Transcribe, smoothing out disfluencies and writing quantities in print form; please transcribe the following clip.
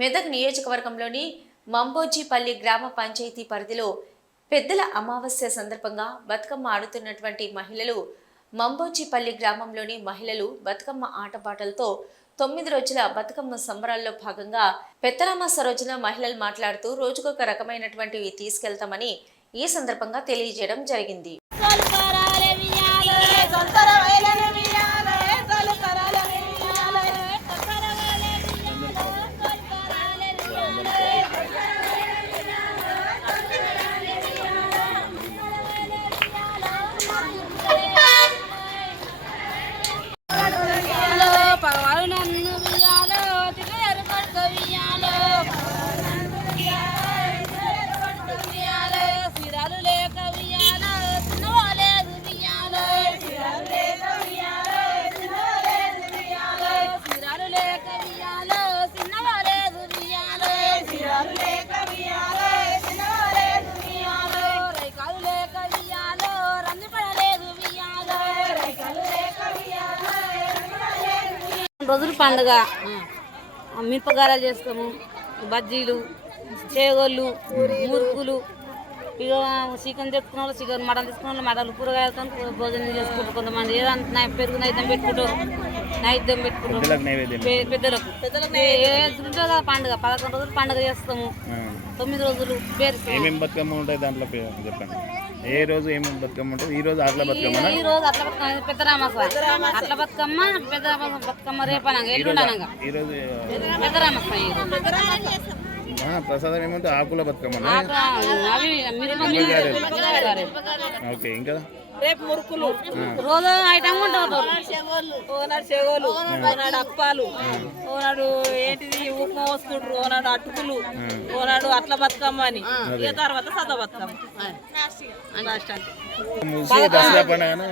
మెదక్ నియోజకవర్గంలోని మంబోజీపల్లి గ్రామ పంచాయతీ పరిధిలో పెద్దల అమావాస్య సందర్భంగా బతుకమ్మ ఆడుతున్నటువంటి మహిళలు మంబోజీపల్లి గ్రామంలోని మహిళలు బతుకమ్మ ఆటపాటలతో 9 రోజుల బతుకమ్మ సంబరాల్లో భాగంగా పెత్తరామాస రోజున మహిళలు మాట్లాడుతూ రోజుకొక రకమైనటువంటివి తీసుకెళ్తామని ఈ సందర్భంగా తెలియజేయడం జరిగింది. రోజులు పండుగ మిరపగారాలు చేస్తాము, బజ్జీలు, చేగోళ్ళు, మురుకులు, ఇక చికెన్ తెచ్చుకున్న వాళ్ళు చికెన్, మటన్ తీసుకున్న వాళ్ళు మటన్లు, కూరగాయలతో భోజనం చేసుకుంటారు. కొంతమంది ఏదంతా పెరుగు నైద్యం పెట్టుకుంటారు, నైద్యం పెట్టుకుంటారు పెద్దలకు కదా పండుగ. 11 రోజులు పండుగ చేస్తాము, 9 రోజులు ఏమేమి బతుకమ్మ ఉంటాయి దాంట్లో చెప్పండి. ఏ రోజు ఏమేమి బతుకమ్మ ఉంటుంది? ఈ రోజు అట్ల బతుకమ్మ, ఈ రోజు అట్ల బతుకమ్మ, పెద్దరామాస అట్ల బతుకమ్మ, పెద్ద బతుకమ్మ రేపనంగా ఎల్లుండనంగా ఈ రోజు పెద్దరామాస. ప్రసాదం ఏమంటే ఆకుల బతుకమ్మ. ఓకే, ఇంకా రేపు మురుకులు, రోజు ఐటమ్ ఉంటుంది. ఓనాడు చెగోలు, ఓనాడు అప్పాలు, ఓనాడు ఏంటిది ఉప్మా పోసుకుంటారు, ఓనాడు అటుకులు, ఓనాడు అట్ల బతుకమ్మ అని, ఇక తర్వాత సద బతుకమ్మ. దసరా పండుగను